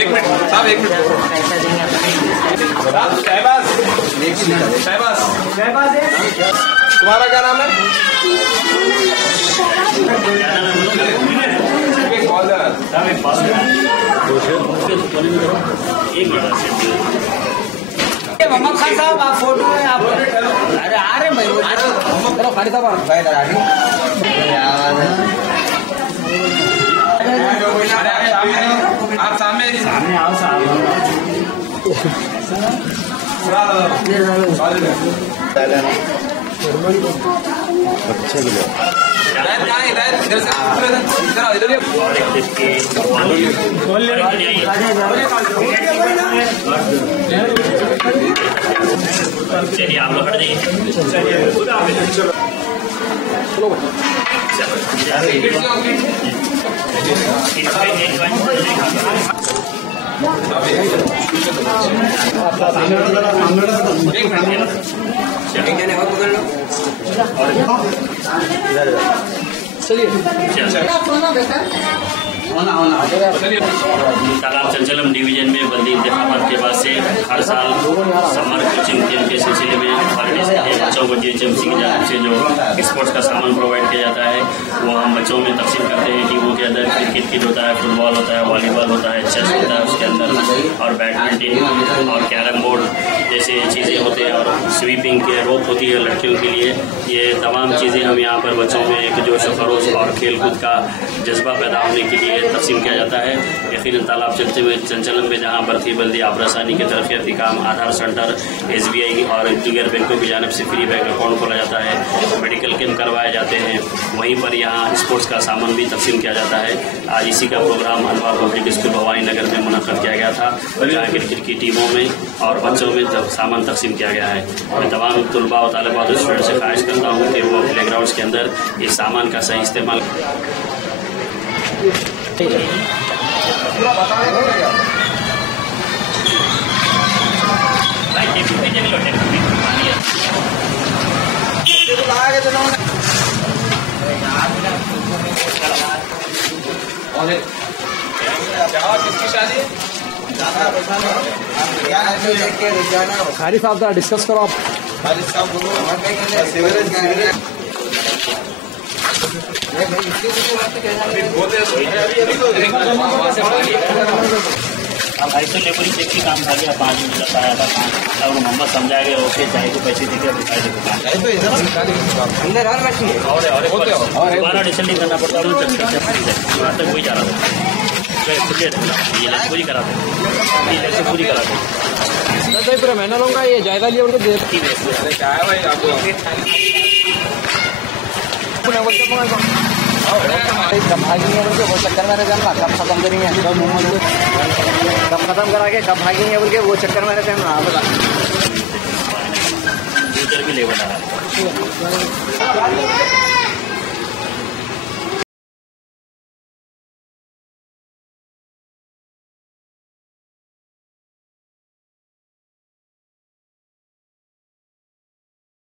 एक मिनट साहब, एक मिनट। शहबाज, शहबाज, शहबाज, तुम्हारा क्या नाम है? मोहम्मद खान साहब, आप फोटो में आप अरे आ रहे भाई, चलो खाली साहब आप सामने सामने आओ, चलिए आप लोग हट जाइए। तालाब चंचलम डिवीजन में बल्दी इंतखाबात के बाद से हर साल समर कोचिंग कैंप के सिलसिले में बच्चों को जीएचएमसी की जानब से जो स्पोर्ट्स का सामान प्रोवाइड किया जाता है वो हम बच्चों में तकसीम करते हैं। टीमों के अंदर क्रिकेट किट होता है, फुटबॉल होता है, वॉलीबॉल होता है, चेस होता है उसके अंदर, और बैडमिंटन और कैरम बोर्ड जैसे चीज़ें होते हैं, और स्वीपिंग के रोप होती है लड़कियों के लिए। ये तमाम चीज़ें हम यहाँ पर बच्चों में एक जोश खरोश और खेलकूद का जज्बा पैदा होने के लिए तकसीम किया जाता है। यकीनन तालाब चंचलम में जहाँ बर्ती बल्दी आबरासानी के तरक्याती काम, आधार सेंटर, SBI और दीगर बैंकों की जानब से फ्री बैंक अकाउंट खोला जाता है, मेडिकल कैंप करवाए जाते हैं, वहीं पर यहाँ स्पोर्ट्स का सामान भी तकसीम किया जाता है। आज इसी का प्रोग्राम अनवार पब्लिक स्कूल भवानी नगर में मुनक्कद किया गया था, जहाँ क्रिकेट की टीमों में और बच्चों में सामान तकसीम किया गया है। मैं तमाम तलबा और तालिबात स्टूडेंट से ख्वाहिश करता हूँ कि वो प्ले ग्राउंड के अंदर इस सामान का सही इस्तेमाल। किसकी शादी? खारी साहब जरा डिस्कस करो आप। अब ऐसे लेबर चेक की काम था, 5 मिनट का आया था काम, अब मोहम्मद समझाएगा ओके, चाहे तो पैसे देके दिखाई देगा दोबारा डिसीजन नहीं करना पड़ता, वहाँ तक वही जा रहा था, ये पूरी करा थे, पूरी करा थे पूरा महीना लूंगा। ये जायजा लिया उनको देर क्या है भाई आपको? कब भागेंगे बोल के वो चक्कर में रहते हैं, कब खत्म करेंगे, कब खत्म करा के कब भागेंगे बोल के वो चक्कर में रहते हैं ना। उधर भी लेबर आ रहा है।